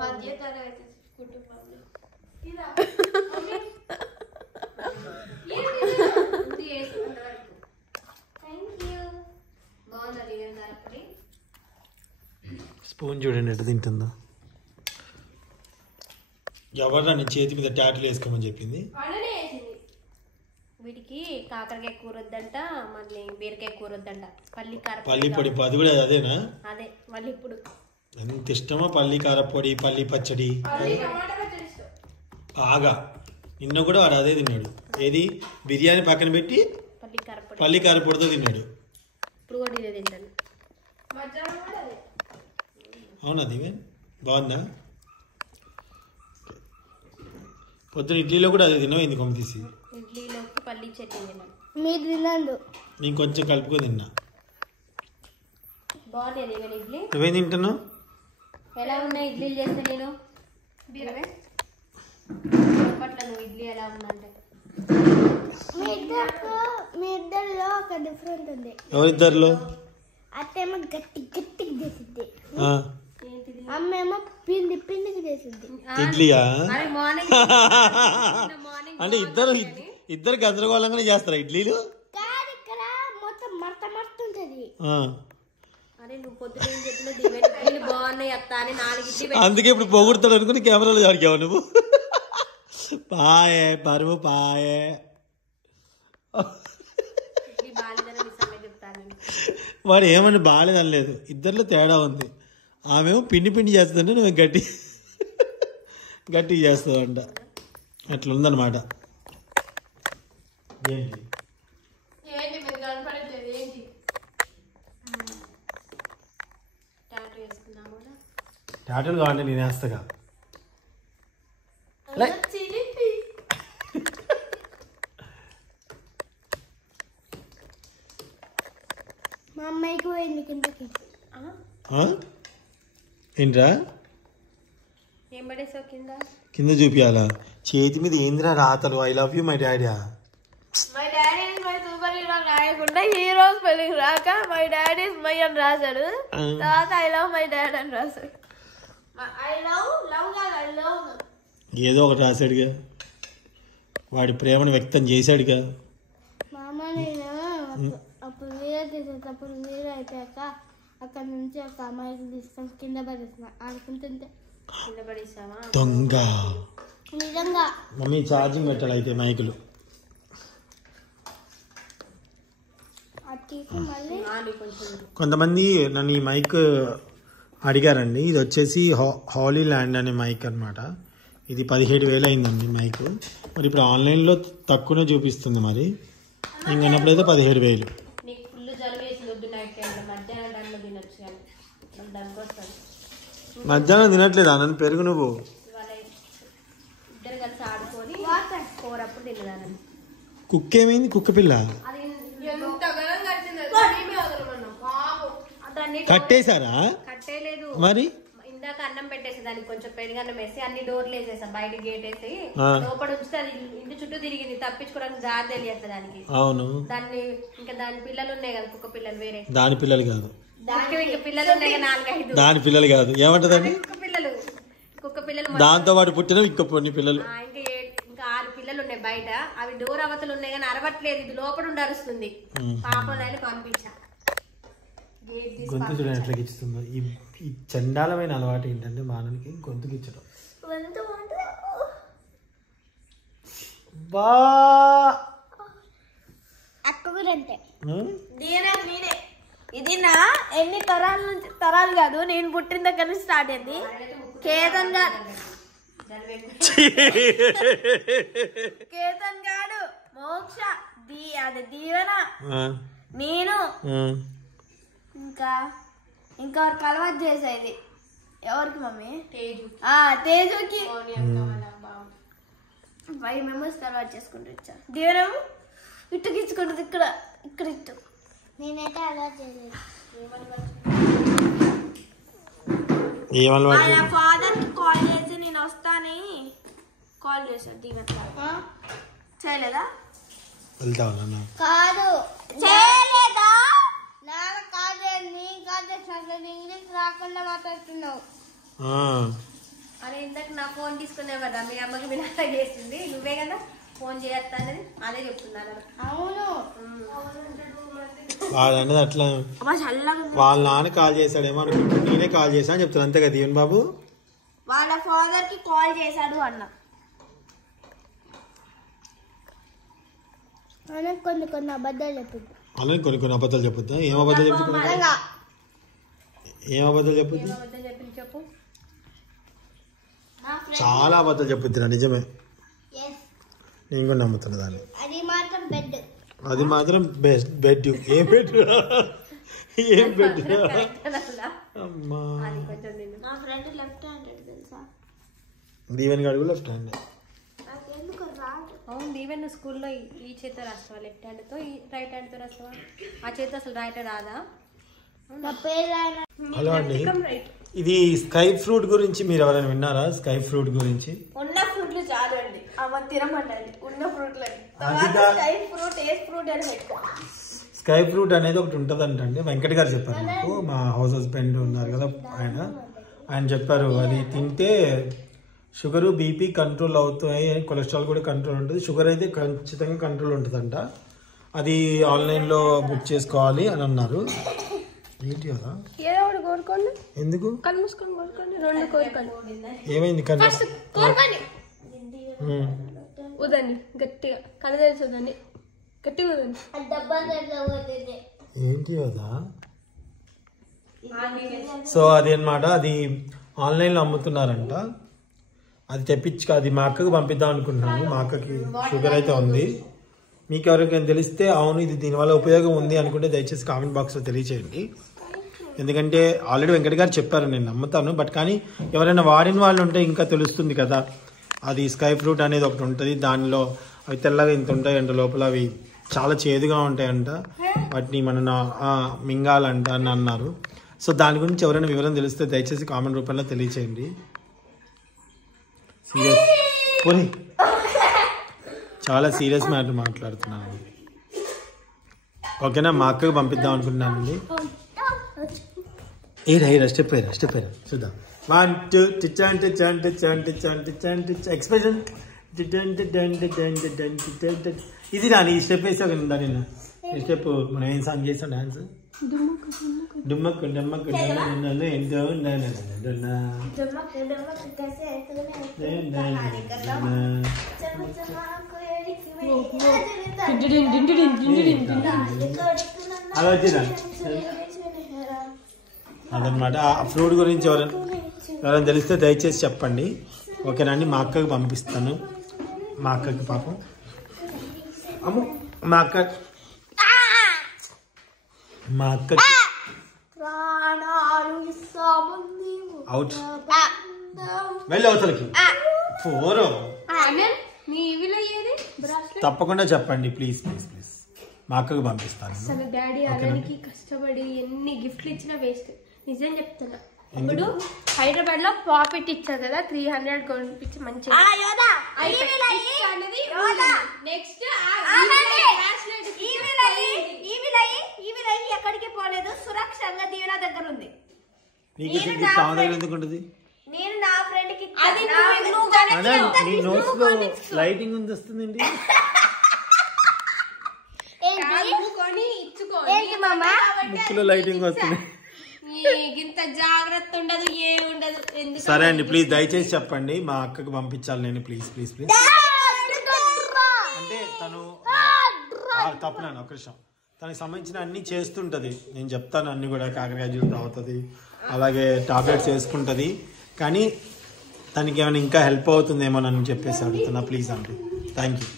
మధ్యతరగతి కుటుంబంలో స్పూన్ చూడండి ఎట్లా తింటుందో. ఎవరు చేతి మీద టాటూలు వేసుకోమని చెప్పింది? వీటికి కాకరకాయ కూర వద్దంట, మళ్ళీ బీరకాయ కూర వద్దంట. పల్లి పొడి అది కూడా అదేనా? అదే మళ్ళీ ఇప్పుడు ఎంత ఇష్టమో పల్లి కారపొడి, పల్లి పచ్చడి. బాగా నిన్న కూడా వాడు అదే తిన్నాడు. ఏది బిర్యానీ పక్కన పెట్టి పల్లి కారపొడితో తిన్నాడు. ఇప్పుడు కూడా ఇదే తింటాను. అవునా దివేన్? బాగుందా? పొద్దున ఇడ్లీలో కూడా అదే తిన్నావు, ఎందుకు కొమ్మ తీసి? ఇడ్లీలోకి పల్లి చట్నీ తిన్నాను. మీరు తినండు, నేను కొంచెం కలుపుకొని తిన్నా. బాగుంది ఇడ్లీ. నువ్వేం తింటున్నావు? ఎలా ఉన్నాయి ఇడ్లీలు చేస్తే నేను పట్ల నువ్వు ఇడ్లీ ఎలా ఉందంటే మీ ఇద్దరిలో ఒక డిఫరెంట్ ఉంది. ఎవరిద్దరిలో? అత్తేమో గట్టి గట్టికి చేసిద్ది, అమ్మేమో పిండి పిండికి చేసిద్ది. ఇడ్లీయా? అంటే ఇద్దరు గందరగోళంగానే చేస్తారా ఇడ్లీలు? ఇక్కడ మొత్తం మర్త మర్త ఉంటది. అందుకే ఇప్పుడు పొగుడుతాడు అనుకుని కెమెరాలో జరిగావు నువ్వు. పాయే పరువు పాయే. వాడు ఏమన్నా బాగాలేదు అనలేదు, ఇద్దరిలో తేడా ఉంది. ఆమెమో పిండి పిండి చేస్తుందంటే నువ్వు గట్టి చేస్తావు అంట. అట్లా ఉందన్నమాట. ఏంటి టాటూలు కావాలంటే నేను వేస్తాగా. మా అమ్మాయికి పోయింది కిందకి. ఏంట్రా ఏం పడేసావు కింద? కింద చూపియాలా? చేతి మీద ఏందిరా రాతలు? I love you my daddy. My daddy my super hero రాయకుండా హీరో స్పెల్లింగ్ రాక మై డాడీ మై అని రాశాడు. తర్వాత ఐ లవ్ మై డాడ్ అని రాశాడు. ఐ లవ్ లవ్ కాదు, ఐ లవ్ ఏదో ఒకటి రాశాడుగా, వాడి ప్రేమను వ్యక్తం చేశాడుగా. మామ నేను అప్పుడు వీడియో తీసేటప్పుడు వీడియో అయిపోయాక అక్కడ నుంచి ఒక అమ్మాయికి తీసుకొని కింద పడేసిన ఆడుకుంటుంటే కింద పడేసావా? దొంగ నిజంగా. మమ్మీ ఛార్జింగ్ పెట్టాలి అయితే మైకులు. కొంతమంది నన్ను ఈ మైక్ అడిగారండి. ఇది వచ్చేసి హాలీ ల్యాండ్ అనే మైక్ అనమాట. ఇది 17,000 అయిందండి మైక్. మరి ఇప్పుడు ఆన్లైన్లో తక్కువనే చూపిస్తుంది. మరి నేను అన్నప్పుడైతే 17,000. మధ్యాహ్నం తినట్లేదా నన్ను? పెరుగు నువ్వు కుక్క ఏమైంది? కుక్క పిల్ల కట్టేశారా? కట్టేలేదు, మరి ఇందాక అన్నం పెట్టేసి దానికి కొంచెం పెరుగన్నం వేసి అన్ని డోర్లు వేసేసాం, బయట గేట్ వేసి లోపల ఉంచితే అది ఇంటి చుట్టూ తిరిగింది. తప్పించుకోవడానికి జారి తెలియట్లేదు దానికి. అవును, దాన్ని ఇంకా దాని పిల్లలు ఉన్నాయి కదా, కుక్క పిల్లలు. వేరే దాని పిల్లలు కాదు, దానికి ఇంకా పిల్లలు ఉన్నాయి 4-5. దాని పిల్లలు కాదు, ఏమంటదండి? కుక్క పిల్లలు దాంతో పాటు పుట్టిన ఇంకో కొన్ని పిల్లలు. ఇంకా 6 పిల్లలు ఉన్నాయి బయట. అవి డోర్ అవతలు ఉన్నాయి కానీ అరవట్లేదు, ఇది లోపల ఉండి అరుస్తుంది. పాపం పంపించా. గొంతు చూడండి ఎట్లా గిచ్చుతుందో. ఈ చండాలమైన అలవాటు ఏంటంటే మానవునికి గొంతు గిచ్చడం. బా ఇది నా ఎన్ని తరాల నుంచి, తరాలు కాదు నేను పుట్టిన దగ్గర నుంచి స్టార్ట్ అయింది. కేతన్ గాడు, మోక్ష, అది దీవెన, నేను ఇంకా ఎవరికి అలవాటు చేసేది. ఎవరికి మమ్మీ? తేజుకి 5 మెంబర్స్ అలవాటు చేసుకుంటూ ఇచ్చా. దీవెనము ఇట్టుకి ఇచ్చుకుంటుంది, ఇక్కడ ఇట్టు. నేనైతే అలవాటు చేయలేదు. ఫాదర్ కి కాల్ చేసి నేను వస్తానని కాల్ చేశాడు. దీవెన చేయలేదా? కాదు చేయలేదా? ఇంగ్లీష్ రాకుండా మాట్లాడుతున్నావు. అరే ఇందాక నా ఫోన్ తీసుకునే కదా మీ అమ్మకి మీ నాన్న చేసింది నువ్వే కదా ఫోన్ చేయొద్దా అనేది అదే చెప్తున్నాను. అవును వాడు అనేది అట్లా వాళ్ళ నాన్న కాల్ చేశాడేమో అనుకుంటా, నేనే కాల్ చేశా అని చెప్తాను అంతే కదా దీవెన్ బాబు. వాళ్ళ ఫాదర్ కి కాల్ చేశాడు అన్న. కొన్ని అబద్ధాలు చెప్పుద్ది. అలానే కొన్ని అబద్ధాలు చెప్పుద్దా? ఏం అబద్ధాలు చెప్పుద్ది? ఏం అబద్ధాలు చెప్పుద్ది? చెప్పు. చాలా అబద్ధాలు చెప్పుద్దిరా, నిజమే. నేను కూడా నమ్ముతున్నా దాన్ని. అది మాత్రం బెస్ట్ బెడ్. ఏం బెడ్? ఏం బెడ్? అమ్మా దీవెన్ గారు కూడా లెఫ్ట్ హ్యాండ్. అవును దీవెన్ స్కూల్లో ఈ చేత రాస్తావా లెఫ్ట్ హ్యాండ్ తో, ఈ రైట్ హ్యాండ్ తో రాస్తావా? ఆ చేత అసలు రైట్ రాదా? హలో అండి, ఇది స్కై ఫ్రూట్ గురించి మీరు ఎవరైనా విన్నారా? స్కై ఫ్రూట్ గురించి ఉన్న ఫ్రూట్లు చాలు అండి, అవ తినమండి ఉన్న ఫ్రూట్లు. స్కై ఫ్రూట్ అనేది ఒకటి ఉంటుందంటండి, వెంకట్ గారు చెప్పారు నాకు. మా హౌస్ హస్బెండ్ ఉన్నారు కదా ఆయన చెప్పారు అది తింటే షుగరు బీపీ కంట్రోల్ అవుతాయి, కొలెస్ట్రాల్ కూడా కంట్రోల్ ఉంటుంది, షుగర్ అయితే ఖచ్చితంగా కంట్రోల్ ఉంటుందంట. అది ఆన్లైన్లో బుక్ చేసుకోవాలి అని అన్నారు. ఏంటి కదా కోరుకోండి, ఎందుకు కళ్ళు మూసుకొని కోరుకోండి, రెండు కోరుకోండి. ఏమైంది కోరుకోండి ఉదండి గట్టిగా, కళ్ళు తెలిసి ఉదండి గట్టిగా ఉదండి. ఏంటి కదా? సో అది అన్నమాట, అది ఆన్లైన్లో అమ్ముతున్నారంట. అది తెప్పించి అది మా అక్కకు పంపిద్దాం అనుకుంటున్నాను. మా అక్కకి షుగర్ అయితే ఉంది. మీకు ఎవరికైనా తెలిస్తే అవును ఇది దీనివల్ల ఉపయోగం ఉంది అనుకుంటే దయచేసి కామెంట్ బాక్స్లో తెలియచేయండి. ఎందుకంటే ఆల్రెడీ వెంకట గారు చెప్పారు, నేను నమ్ముతాను. బట్ కానీ ఎవరైనా వాడిన వాళ్ళు ఉంటే ఇంకా తెలుస్తుంది కదా. అది స్కై ఫ్రూట్ అనేది ఒకటి ఉంటుంది, దానిలో అవి తెల్లగా ఇంత ఉంటాయంట, లోపల అవి చాలా చేదుగా ఉంటాయంట, వాటిని మనం మింగాలంట అని అన్నారు. సో దాని గురించి ఎవరైనా వివరం తెలిస్తే దయచేసి కామెంట్ రూపంలో తెలియచేయండి. చాలా సీరియస్ మ్యాటర్ మాట్లాడుతున్నాను. ఓకేనా? మా అక్కకు పంపిద్దాం అనుకుంటున్నానండి. స్టెప్ అయ్యారా చూద్దాం. 1 2 ఎక్స్ప్రెషన్ ఇది రాని ఈ స్టెప్ వేసా కదా నిన్న. ఈ స్టెప్ మనం ఏం సాంగ్ చేసాం డాన్స్? డుమ్మక్కు డమ్మక్కు ఎంతో అలా వచ్చిందా? అదనమాట. ఆ ఫ్రూట్ గురించి ఎవరైనా తెలిస్తే దయచేసి చెప్పండి. ఓకేనండి? మా అక్కకి పంపిస్తాను. మా అక్కకి పాపం మా అక్కకి అవుట్ వెళ్ళి అవతలకి 4 తప్పకుండా చెప్పండి ప్లీజ్. మా అక్కకు పంపిస్తాను. డాడీ అలానికి కష్టపడి ఎన్ని గిఫ్ట్లు ఇచ్చినా వేస్ట్. నిజం చెప్తున్నా. ఇప్పుడు హైదరాబాద్ లో ప్రాఫిట్ ఇచ్చారు కదా 300 కొనిపించి మంచిగా ఎక్కడికి పోలేదు, సురక్షంగా దీవెన దగ్గర ఉంది. నేను నా ఫ్రెండ్ కి లైటింగ్ ఉంది వస్తుందండి. లైటింగ్ వస్తుంది. ఇంత జాగ్రత్త ఉండదు, ఏ ఉండదు. సరే అండి, ప్లీజ్ దయచేసి చెప్పండి. మా అక్కకు పంపించాలి నేను. ప్లీజ్ అంటే తను తప్పునాను ఒక విషయం, తనకి సంబంధించిన అన్ని చేస్తుంటది. నేను చెప్తాను అన్ని కూడా. కాకరకాయ జ్యూస్ తాగుతుంది, అలాగే టాబ్లెట్స్ వేసుకుంటది. కానీ తనకి ఏమైనా ఇంకా హెల్ప్ అవుతుందేమో అని చెప్పేసి అడుగుతున్నా. ప్లీజ్ అండి, థ్యాంక్ యూ.